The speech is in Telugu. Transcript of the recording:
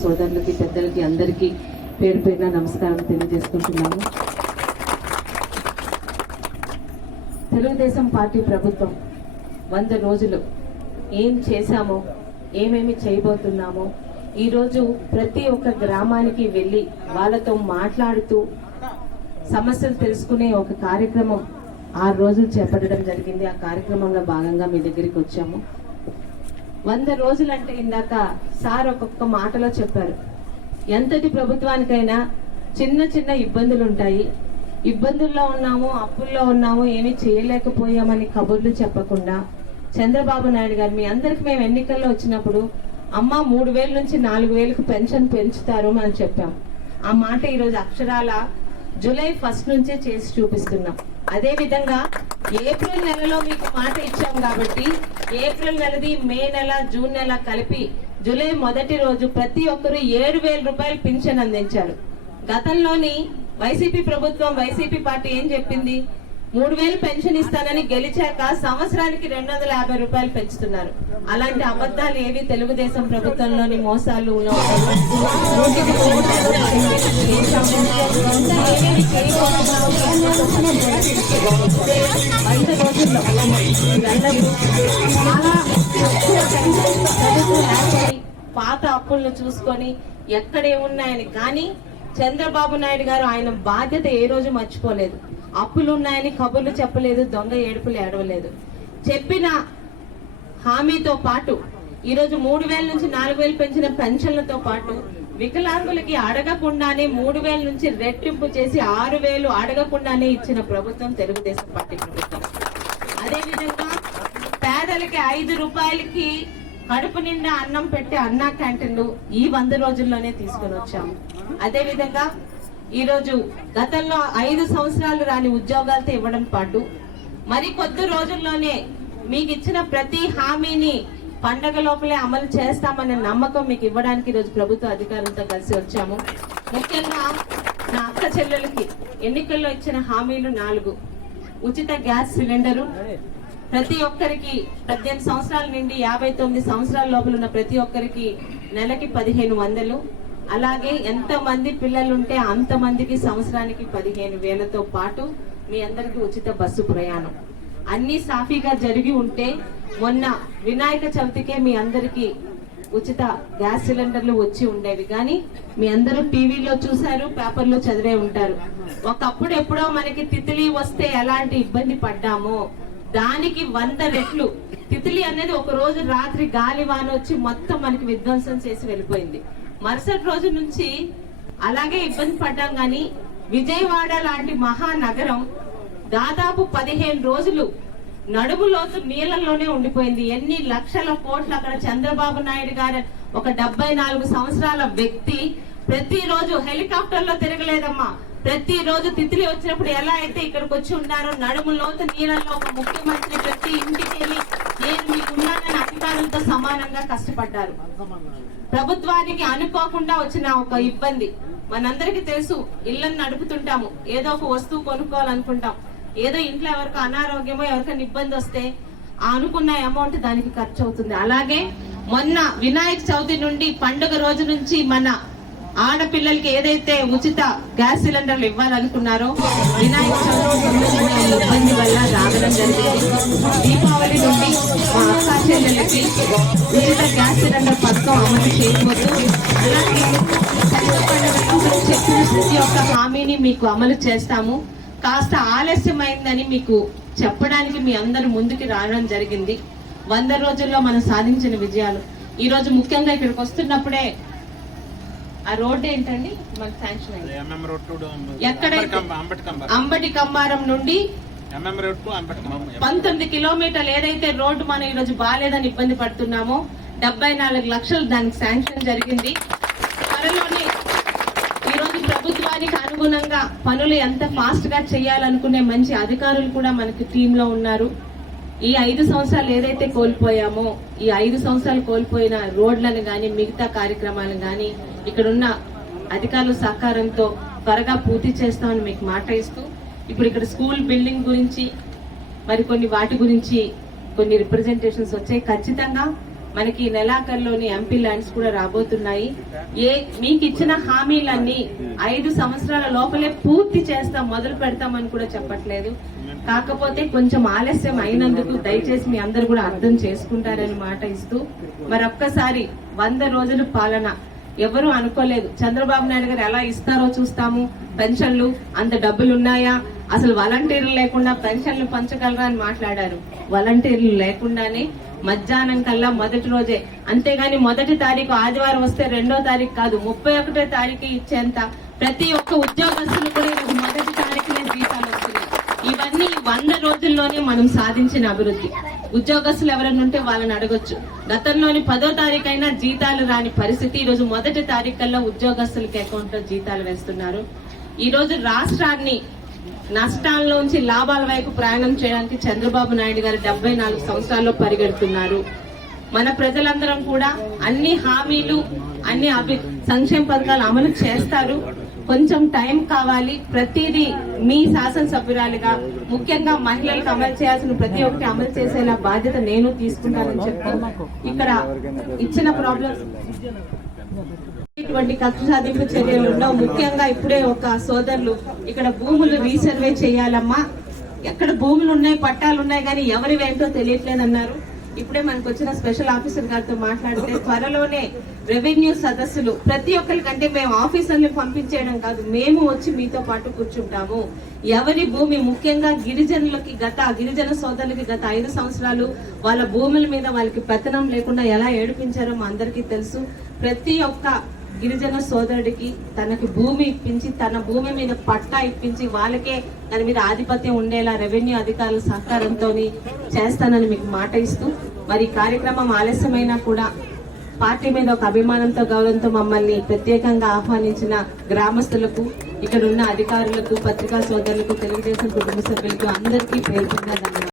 సోదరులకి పెద్దలకి అందరికీ పేరు పేరున నమస్కారం తెలియజేసుకుంటున్నాము తెలుగుదేశం పార్టీ ప్రభుత్వం వంద రోజులు ఏం చేశామో ఏమేమి చేయబోతున్నామో ఈరోజు ప్రతి ఒక్క గ్రామానికి వెళ్ళి వాళ్ళతో మాట్లాడుతూ సమస్యలు తెలుసుకునే ఒక కార్యక్రమం ఆరు రోజులు చేపట్టడం జరిగింది. ఆ కార్యక్రమంలో భాగంగా మీ దగ్గరికి వచ్చాము. వంద రోజులంటే ఇందాక సార్ ఒక్కొక్క మాటలో చెప్పారు. ఎంతటి ప్రభుత్వానికైనా చిన్న చిన్న ఇబ్బందులు ఉంటాయి ఇబ్బందుల్లో ఉన్నాము అప్పుల్లో ఉన్నాము ఏమీ చేయలేకపోయామని కబుర్లు చెప్పకుండా. చంద్రబాబు నాయుడు గారు మీ అందరికి మేము ఎన్నికల్లో వచ్చినప్పుడు అమ్మ మూడు వేల నుంచి నాలుగు వేలకు పెన్షన్ పెంచుతారు అని చెప్పాం. ఆ మాట ఈరోజు అక్షరాల జూలై ఫస్ట్ నుంచే చేసి చూపిస్తున్నాం. అదే విధంగా ఏప్రిల్ నెలలో మీకు మాట ఇచ్చాం కాబట్టి ఏప్రిల్ నెలది మే నెల జూన్ నెల కలిపి జూలై మొదటి రోజు ప్రతి ఒక్కరు ఏడు వేల రూపాయలు పింఛన్ అందించారు. గతంలోని వైసీపీ ప్రభుత్వం వైసీపీ పార్టీ ఏం చెప్పింది? మూడు వేలు పెన్షన్ ఇస్తానని గెలిచాక సంవత్సరానికి రెండు వందల యాభై రూపాయలు పెంచుతున్నారు. అలాంటి అబద్ధాలు ఏవి తెలుగుదేశం ప్రభుత్వంలోని మోసాలు ఉన్నాయి రోజుల్లో చాలా పాత అప్పులను చూసుకొని ఎక్కడేమున్నాయని కానీ చంద్రబాబు నాయుడు గారు ఆయన బాధ్యత ఏ రోజు మర్చిపోలేదు. అప్పులు ఉన్నాయని కబుర్లు చెప్పలేదు దొంగ ఏడుపులు ఏడవలేదు. చెప్పిన హామీతో పాటు ఈరోజు మూడు వేల నుంచి నాలుగు వేలు పెంచిన పెన్షన్లతో పాటు వికలాంగులకి అడగకుండానే మూడు వేల నుంచి రెట్టింపు చేసి ఆరు వేలు అడగకుండానే ఇచ్చిన ప్రభుత్వం తెలుగుదేశం పార్టీ ప్రభుత్వం. అదేవిధంగా పేదలకి ఐదు రూపాయలకి కడుపు నిండా అన్నం పెట్టి అన్నా క్యాంటీన్లు ఈ వంద రోజుల్లోనే తీసుకుని వచ్చాము. అదేవిధంగా ఈరోజు గతంలో ఐదు సంవత్సరాలు రాని ఉద్యోగాలతో ఇవ్వడం పాటు మరి కొద్ది రోజుల్లోనే మీకు ఇచ్చిన ప్రతి హామీని పండగ లోపలే అమలు చేస్తామనే నమ్మకం మీకు ఇవ్వడానికి ఈరోజు ప్రభుత్వ అధికారులతో కలిసి వచ్చాము. ముఖ్యంగా నా అక్క చెల్లెలకి ఎన్నికల్లో ఇచ్చిన హామీలు నాలుగు. ఉచిత గ్యాస్ సిలిండరు. ప్రతి ఒక్కరికి పద్దెనిమిది సంవత్సరాల నుండి యాభై తొమ్మిది సంవత్సరాల లోపల ఉన్న ప్రతి ఒక్కరికి నెలకి పదిహేను వందలు. అలాగే ఎంత మంది పిల్లలుంటే అంత మందికి సంవత్సరానికి పదిహేను వేలతో పాటు మీ అందరికీ ఉచిత బస్సు ప్రయాణం. అన్ని సాఫీగా జరిగి ఉంటే మొన్న వినాయక చవితికే మీ అందరికీ ఉచిత గ్యాస్ సిలిండర్లు వచ్చి ఉండేవి. కానీ మీ అందరూ టీవీలో చూశారు పేపర్లో చదివే ఉంటారు. ఒకప్పుడు ఎప్పుడో మనకి తితిలి వస్తే ఎలాంటి ఇబ్బంది పడ్డామో దానికి వంద రెట్లు. తితిలి అనేది ఒక రోజు రాత్రి గాలి వాన వచ్చి మొత్తం మనకి విధ్వంసం చేసి వెళ్ళిపోయింది. మరుసటి రోజు నుంచి అలాగే ఇబ్బంది పడ్డాం గాని విజయవాడ లాంటి మహానగరం దాదాపు పదిహేను రోజులు నడుములోతు నీళ్ళల్లోనే ఉండిపోయింది. ఎన్ని లక్షల కోట్లు అక్కడ చంద్రబాబు నాయుడు గారు ఒక డెబ్బై నాలుగు సంవత్సరాల వ్యక్తి ప్రతిరోజు హెలికాప్టర్లో తిరగలేదమ్మా. ప్రతిరోజు తిథిలి తితిలి వచ్చినప్పుడు ఎలా అయితే ఇక్కడికి వచ్చి ఉన్నారో నడుము లోతు నీళ్ళల్లో ఒక ముఖ్యమంత్రి ప్రతి ఇంటికి వెళ్ళి నేను మీకు ఉన్నానని అధికారులతో సమానంగా కష్టపడ్డారు. ప్రభుత్వానికి అనుకోకుండా వచ్చిన ఒక ఇబ్బంది. మనందరికి తెలుసు ఇళ్ళను నడుపుతుంటాము. ఏదో ఒక వస్తువు కొనుక్కోవాలనుకుంటాం. ఏదో ఇంట్లో ఎవరికి అనారోగ్యమో ఎవరికైనా ఇబ్బంది వస్తే అనుకున్న అమౌంట్ దానికి ఖర్చు అవుతుంది. అలాగే మొన్న వినాయక చవితి నుండి పండుగ రోజు నుంచి మన ఆడపిల్లలకి ఏదైతే ఉచిత గ్యాస్ సిలిండర్లు ఇవ్వాలనుకున్నారో వినాయక చవితి ఇబ్బంది వల్ల రావడం జరిగింది. దీపావళి నుండి మా అక్క ఉచిత గ్యాస్ సిలిండర్ పథకం అమలు చేయబోతూ అలాగే ప్రతి ప్రతి ఒక్క హామీని మీకు అమలు చేస్తాము. కాస్త ఆలస్యమైందని మీకు చెప్పడానికి మీ అందరు ముందుకి రావడం జరిగింది. వంద రోజుల్లో మనం సాధించిన విజయాలు. ఈ రోజు ముఖ్యంగా ఇక్కడికి వస్తున్నప్పుడే ఆ రోడ్డు ఏంటండి? మనకు శాంక్షన్ అయింది. ఎక్కడైతే? అంబటి కమ్మారం నుండి పంతొమ్మిది కిలోమీటర్లు ఏదైతే రోడ్డు మనం ఈ రోజు బాగాలేదని ఇబ్బంది పడుతున్నామో డెబ్బై నాలుగు లక్షలు దానికి శాంక్షన్ జరిగింది. త్వరలోనే దానికి అనుగుణంగా పనులు ఎంత ఫాస్ట్గా చేయాలనుకునే మంచి అధికారులు కూడా మనకి టీమ్లో ఉన్నారు. ఈ ఐదు సంవత్సరాలు ఏదైతే కోల్పోయామో ఈ ఐదు సంవత్సరాలు కోల్పోయిన రోడ్లను కానీ మిగతా కార్యక్రమాలను కానీ ఇక్కడున్న అధికారుల సహకారంతో త్వరగా పూర్తి చేస్తామని మీకు మాట ఇస్తూ ఇప్పుడు ఇక్కడ స్కూల్ బిల్డింగ్ గురించి మరి కొన్ని వాటి గురించి కొన్ని రిప్రజెంటేషన్స్ వచ్చాయి. ఖచ్చితంగా మనకి నెలాఖరులోని ఎంపీ ల్యాండ్స్ కూడా రాబోతున్నాయి. ఏ మీకు ఇచ్చిన హామీలన్నీ ఐదు సంవత్సరాల లోపలే పూర్తి చేస్తాం మొదలు పెడతామని కూడా చెప్పట్లేదు. కాకపోతే కొంచెం ఆలస్యం అయినందుకు దయచేసి మీ అందరు కూడా అర్థం చేసుకుంటారని మాట ఇస్తూ మరొక్కసారి వంద రోజుల పాలన. ఎవరు అనుకోలేదు. చంద్రబాబు నాయుడు గారు ఎలా ఇస్తారో చూస్తాము. పెన్షన్లు అంత డబ్బులు ఉన్నాయా అసలు వాలంటీర్లు లేకుండా పెన్షన్లు పంచగలరా అని మాట్లాడారు. వాలంటీర్లు లేకుండానే మధ్యాహ్నం కల్లా మొదటి రోజే. అంతేగాని మొదటి తారీఖు ఆదివారం వస్తే రెండో తారీఖు కాదు ముప్పై ఒకటో తారీఖు ఇచ్చేంత ప్రతి ఒక్క ఉద్యోగస్తులు కూడా మొదటి తారీఖునే జీతాలు వస్తున్నాయి. ఇవన్నీ వంద రోజుల్లోనే మనం సాధించిన అభివృద్ధి. ఉద్యోగస్తులు ఎవరైనా ఉంటే వాళ్ళని అడగొచ్చు. గతంలోని పదో తారీఖు అయినా జీతాలు రాని పరిస్థితి. ఈ రోజు మొదటి తారీఖు కల్లా ఉద్యోగస్తులకి అకౌంట్లో జీతాలు వేస్తున్నారు. ఈ రోజు రాష్ట్రాన్ని నష్టాల్లోంచి లాభాల వైపు ప్రయాణం చేయడానికి చంద్రబాబు నాయుడు గారు డెబ్బై నాలుగు సంవత్సరాల్లో పరిగెడుతున్నారు. మన ప్రజలందరం కూడా అన్ని హామీలు అన్ని అభి సంక్షేమ పథకాలు అమలు చేస్తారు. కొంచెం టైం కావాలి. ప్రతిదీ మీ శాసనసభ్యురాలుగా ముఖ్యంగా మహిళలకు అమలు చేయాల్సిన ప్రతి ఒక్కటి అమలు చేసేలా బాధ్యత నేను తీసుకుంటానని చెప్తూ ఇక్కడ ఇచ్చిన ప్రాబ్లమ్స్ ఇటువంటి కక్ష సాధింపు చర్యలు ఉండవు. ముఖ్యంగా ఇప్పుడే ఒక సోదరులు ఇక్కడ భూములు రీసర్వే చేయాలమ్మా. ఎక్కడ భూములు ఉన్నాయి పట్టాలు ఉన్నాయి కానీ ఎవరి ఏంటో తెలియట్లేదన్నారు. ఇప్పుడే మనకు వచ్చిన స్పెషల్ ఆఫీసర్ గారితో మాట్లాడితే త్వరలోనే రెవెన్యూ సదస్సులు ప్రతి ఒక్కరికంటే మేము ఆఫీసర్లు పంపించేయడం కాదు మేము వచ్చి మీతో పాటు కూర్చుంటాము. ఎవరి భూమి ముఖ్యంగా గిరిజనులకి గత గిరిజన సోదరులకి గత ఐదు సంవత్సరాలు వాళ్ళ భూముల మీద వాళ్ళకి పెత్తనం లేకుండా ఎలా ఏడిపించారో మా అందరికీ తెలుసు. ప్రతి ఒక్క గిరిజన సోదరుడికి తనకి భూమి ఇప్పించి తన భూమి మీద పట్టా ఇప్పించి వాళ్ళకే దాని మీద ఆధిపత్యం ఉండేలా రెవెన్యూ అధికారుల సహకారంతో చేస్తానని మీకు మాట ఇస్తూ మరి కార్యక్రమం ఆలస్యమైనా కూడా పార్టీ మీద ఒక అభిమానంతో గౌరవంతో మమ్మల్ని ప్రత్యేకంగా ఆహ్వానించిన గ్రామస్తులకు ఇక్కడ ఉన్న అధికారులకు పత్రికా సోదరులకు తెలుగుదేశం కుటుంబ సభ్యులకు అందరికీ పేరు